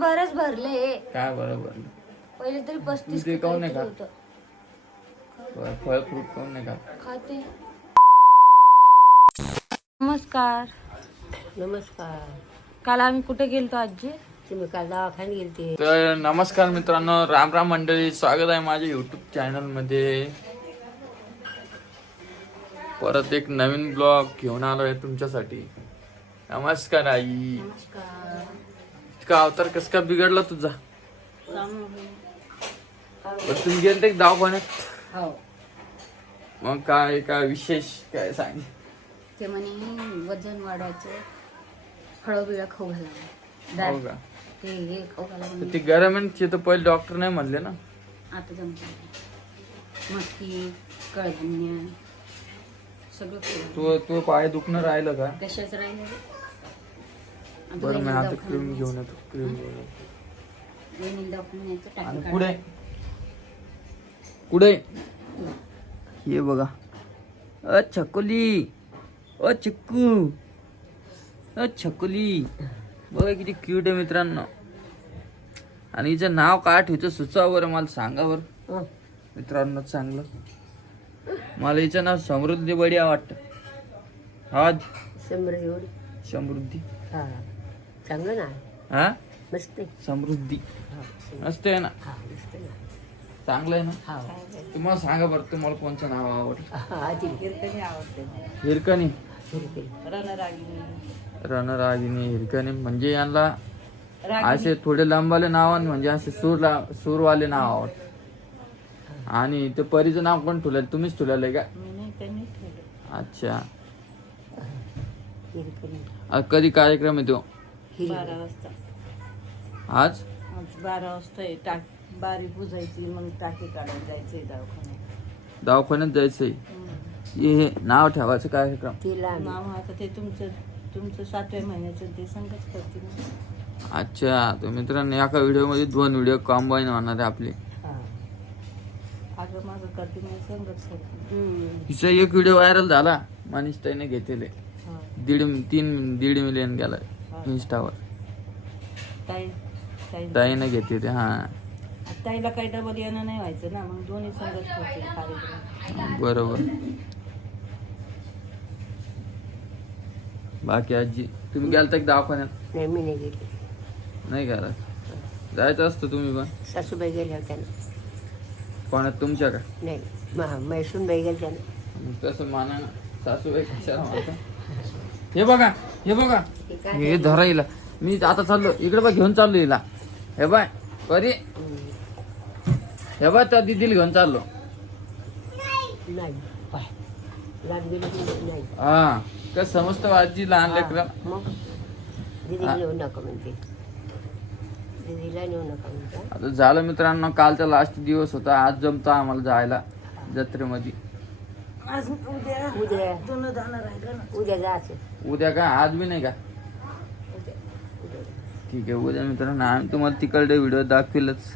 बरंच भरले काय बरोबर पहिले तरी पस्तीस ते का काहून नाही खात? होतं. फळ फ्रूट कोण नाही का? खाते. नमस्कार. नमस्कार. काल आम्ही कुठे गेलतो आजी? तुम्ही काल दवाखान्यात गेलते. तर नमस्कार मित्रांनो राम राम मंडळी स्वागत आहे माझ्या युट्यूब चॅनलमध्ये परत एक नवीन ब्लॉग घेऊन आलोय तुमच्यासाठी. नमस्कार आई. इतका अवतार कस का बिघडला तुझा? बरं, तुम्ही गेलते का दवाखान्यात? हो. मग काय काय विशेष काय सांग? ते म्हणे वजन वाढायचं फळं बिळं खाऊ घाला. हो का? ते हे खाऊ घाला तर म्हणे. ते तर पहिले डॉक्टर नाही म्हणले ना? आता जमत मटकी कडधान्य सगळं खाऊ तू तू पाय दुखणं राहिलं का? कशाच राहिले? बरं मी आता क्रीम घेऊन येतो क्रीम घेऊन येतो. आणि पुढे? पुढे? हे बघा. अ छकुली. अ चिक्कू. अ छकुली. बघा किती क्यूट आहे मित्रांनो. आणि हिचं नाव काय ठेवतं सुचवा बरं मला सांगा बरं. हं. मित्रांनो चांगलं. मला हिचं नाव समृद्धी बढिया वाटतं. हा? समृद्धी. हा. चांगलं ना? हा? मस्त आहे. समृद्धी. हा, मस्त आहे ना? हा, मस्त आहे ना. चांगलं आहे ना? हा. तुम्हाला सांगा बरं तुम्हाला कोणचं नाव आवडलं हा, आधी हिरकणी. रणरागिनी हिरकणी? म्हणजे यांना असे थोडे लंबाले नाव म्हणजे असे सूर ला सूरवाले नाव आवडत. आणि ते परीचं नाव कोण ठेवलं तुम्हीच ठेवलेलं आहे का? अच्छा. हिरकणी. कधी कार्यक्रम आहे तो हिरकणी. आज बारा वाजता आहे. टाक बारी पुजायची मग टाकी काढायला जायचंय दवाखान्यात दवाखान्यात जायचंय हे हे नाव ठेवायचं कार्यक्रम तिला नाव आता ते तुमचं तुमचं सातव्या महिन्याचं ते संगच करतील ना. अच्छा तर मित्रांनो एका व्हिडिओमध्ये दोन व्हिडिओ कॉम्बाईन होणार आहे आपले हा. मी. हिचा एक व्हिडिओ व्हायरल झाला मनीष ताईने घेतलेले हा. दीड तीन दीड मिलियन गेला इंस्टावर ताई ताई. ताईने घेतलेले हा. ताईला काही डबल येणं नाही व्हायचं ना मग दोन्ही कार्यक्रम. बरोबर. बाकी आजी तुम्ही गेलता की दवाखान्यात? नाही मी नाही गेली. नाही गेला? जायचं असतं तुम्ही पण. सासूबाई गेल्या होत्या ना. कोणात तुमच्या का? नाही मा- मैसूनबाई गेल्या ना. मग तसं माना ना सासूबाई कशाला हे बघा हे बघा. हे धरा हिला. मी आता चाललो इकडे बघ घेऊन चाललो हिला. हे बाय परी. हे बाय त्या दिदीला घेऊन चाललो. की हा काय समजतं आजी लहान लेकरं आता झालं मित्रांनो कालचा लास्ट दिवस होता. आज जमता आम्हाला जायला जत्रेमध्ये. आज उद्या उद्या. दोन ना. उद्या जायचं. उद्या का? आज बी नाही का? ठीक आहे उद्या मित्रांनो आम्ही तुम्हाला तिकडे व्हिडिओ दाखवेलच.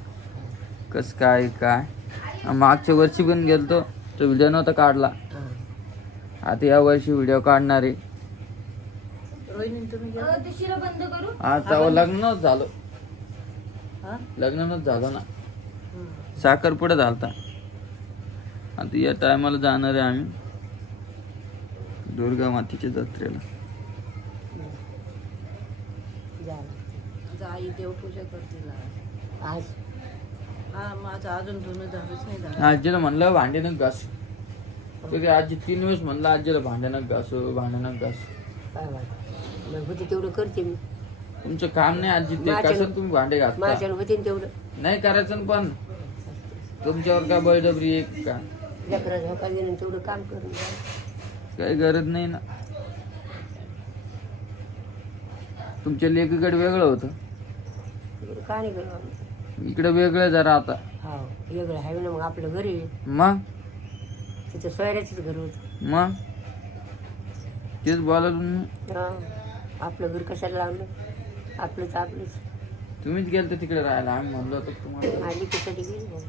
कस काय काय? आणि मागच्या वर्षी पण गेलतो तो व्हिडिओ नव्हता काढला. आता या वर्षी व्हिडिओ काढणार आहे. रोहिणी तुम्ही गेला? अं, ते शिरा बंद करू. आता लग्नच झालं. हा? लग्नच झालं ना. हं. साखरपुडा झालता. आता या टायमाला जाणार आहे आम्ही. दुर्गा मातीच्या जत्रेला. जायला. आज आई देवपूजा करतील आज. आज? हा माझं अजून दोन झालंच नाही झालं. आजीला म्हणलं भांड्यानं घास. तरी आजी तीन वेळेस म्हणलं आजीला भांड्यानं घासू भांड्यानं घासू. काय वाटत मग होते तेवढं करते मी. तुमचं काम नाही आजी ते माझ्या- कसं तुम्ही भांडे होते ना तेवढं. नाही करायचं ना पण. तुमच्यावर काय बळजबरी आहे का? लेकरा झोका गेलं तेवढं काम करून काही गरज नाही ना. तुमच्या लेकीकडे वेगळं होतं. तिकडे का नाही गेलो आम्ही? इकडे वेगळं जरा आता. हा वेगळं आहे ना मग आपलं घरी. मग? तिथं सोयऱ्याचंच घर होतं. मग? तेच बोलत मी. हा आपलं घर कशाला लावलं? आपलंच आपलंच. तुम्हीच गेलते तिकडे राहायला आम्ही म्हणलो होतो तुम्हाला. मालिकेसाठी गेली मग.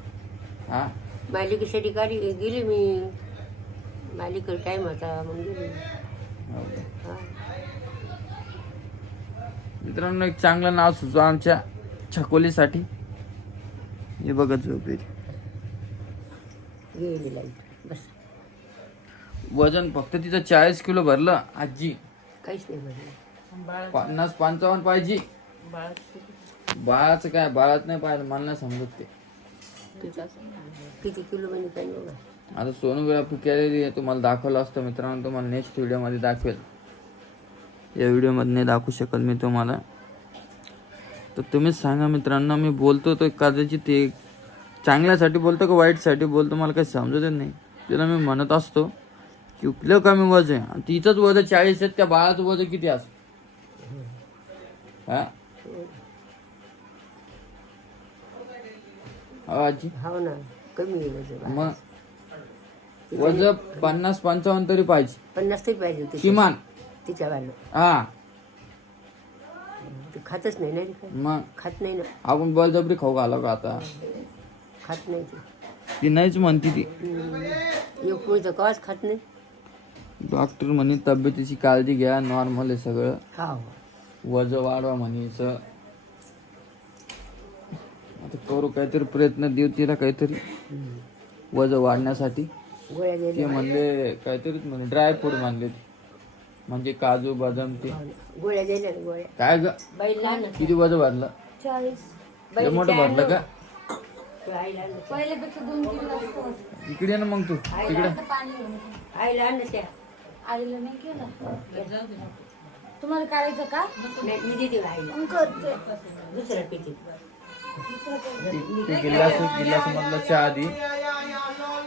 हा. मालिकेसाठी गाडी गेली मी. मालिकेवर टाईम होता मग गेली. हो. का. हा. मित्रांनो एक चांगलं नाव सुचवा आमच्या छकोलीसाठी. हे बघा गेली लाइट. बस. वजन फक्त तिचं चाळीस किलो भरलं आजी. काहीच नाही पन्नास पंचावन्न पाहिजे. बाळ बाळाचं काय बाळात नाही पाहिजे मला नाही समजत ते. तुझा किती किलो म्हणजे काय नाही बघा आता सोनोग्राफी केलेली आहे तुम्हाला दाखवलं असतं मित्रांनो तुम्हाला नेक्स्ट व्हिडिओमध्ये दाखवेल. या व्हिडिओमध्ये नाही दाखवू शकत मी तुम्हाला. तर तुम्हीच सांगा मित्रांनो मी बोलतो तो कदाचित ते चांगल्यासाठी बोलतो का वाईटसाठी बोलतो मला काही समजत नाही. तिला मी म्हणत असतो की कुठलं कमी वजन आहे. आणि तिचंच वजन चाळीस आहे त्या बाळाचं वजन किती असं हा? हो. आजी हो ना. कमी आहे वजन. मग वजन पन्नास पंचावन्न तरी पाहिजे. पन्नास तरी पाहिजे होते. किमान. तिच्या बाजू हा. ते खातच नाही ना रे काय? मग? खात नाही ना. आपण बळजबरी खाऊ घाला का आता. खात नाही ते. ती नाहीच म्हणती ती. हम्म. एक पोळीचं कवाच खात नाही. डॉक्टर म्हणे तब्येतीची काळजी घ्या नॉर्मल आहे सगळं. हा. वजन वाढवा म्हणायचं आता करू काहीतरी प्रयत्न देऊ तिला काहीतरी. वजन वाढण्यासाठी. गोळ्या ते म्हणले काहीतरीच म्हणे ड्राय फ्रूट म्हणले ते. म्हणजे काजू बदाम ते. गोळ्या द्यायला ना गोळ्या. काय ग? बाई लहान किती वजन वाढलं? चाळीस. मोठं भरलं का? आईला आणलं पहिल्यापेक्षा दोन किलो जास्त होतं. इकडे ये ना मग तू. तिकडे. आता पाणी घेऊन ये. आईला आणलं त्या. आईला नाही केलं. तुम्हाला करायचं का? नाही मी देते आईला. मग करते. दुसरा पिते ते गिल्लास गिल्लास मधला चहा आधी.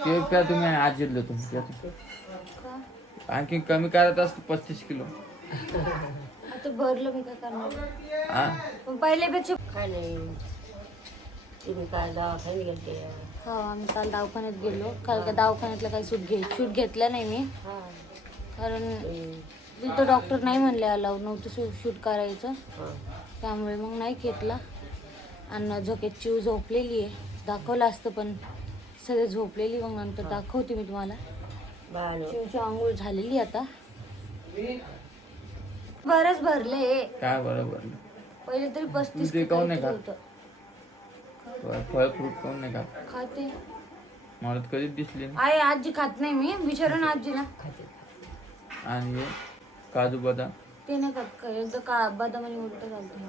ते प्या तुम्ही आजीरलं तुम्ही त्यात. आणखी कमी करत असतो पस्तीस किलो. आता भरलं मी काय करणार? हा? पहिल्यापेक्षा काय नाही. तुम्ही काय दवाखान्यात गेलते. हो आम्ही काल दवाखान्यात गेलो. काल का दवाखान्यातलं काही सूट घे शूट घेतलं नाही मी. हा. कारण तिथं डॉक्टर नाही म्हणले अलाव नव्हतं शूट शूट करायचं. हा. त्यामुळे मग नाही घेतला. आणि झोपेत चिव झोपलेली आहे. दाखवलं असतं पण सगळे झोपलेली मग नंतर दाखवते मी तुम्हाला. चिवची आंघोळ झालेली आता. बरंच भरले काय बरोबर पहिले तरी पस्तीस ते काहून नाही? होतं. फळ फ्रूट कोण नाही का खाते. मला तर कधीच दिसली नाही. आहे आजी खात नाही मी. विचारून आजीला. खाते. आणि हे काजू बदाम. ते नाही खात. का एकदा का बदाम आणि उलट घालते.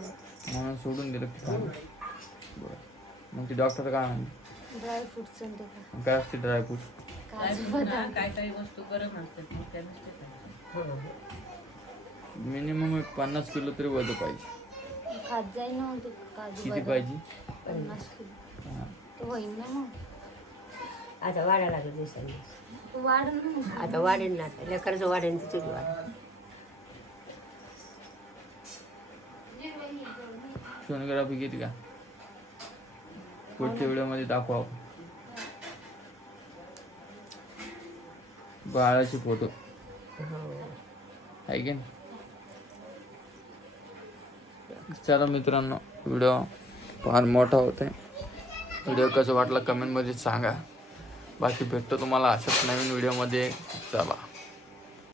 म्हणून सोडून दिलं की खाणं. बरं मग ते डॉक्टर काय म्हणले? ड्राय फ्रुट्स आणि ते खा. मग काय असते ड्रायफ्रूट काजू बदाम. काय काही वस्तू गरम असतात मग त्या नसते खायच्या. मिनिमम एक पन्नास किलो तरी वजन पाहिजे. खात जाईल ना मग ते काजू किती बदाम. पाहिजे? पन्नास किलो. हा. ते होईल ना मग. आता वाढा लागत दिवसांनी. तू वाढ ना. मग. आता वाढेल ना. आता लेकराचं वाढेल तिथे वाढ सोनोग्राफी घेते का? पुढच्या व्हिडिओमध्ये दाखवा बाळाचे फोटो. आहे की नाही? चला मित्रांनो व्हिडिओ फार मोठा होत आहे व्हिडिओ कसं वाटला कमेंटमध्ये सांगा. बाकी भेटतो तुम्हाला अशाच नवीन व्हिडिओमध्ये. चला.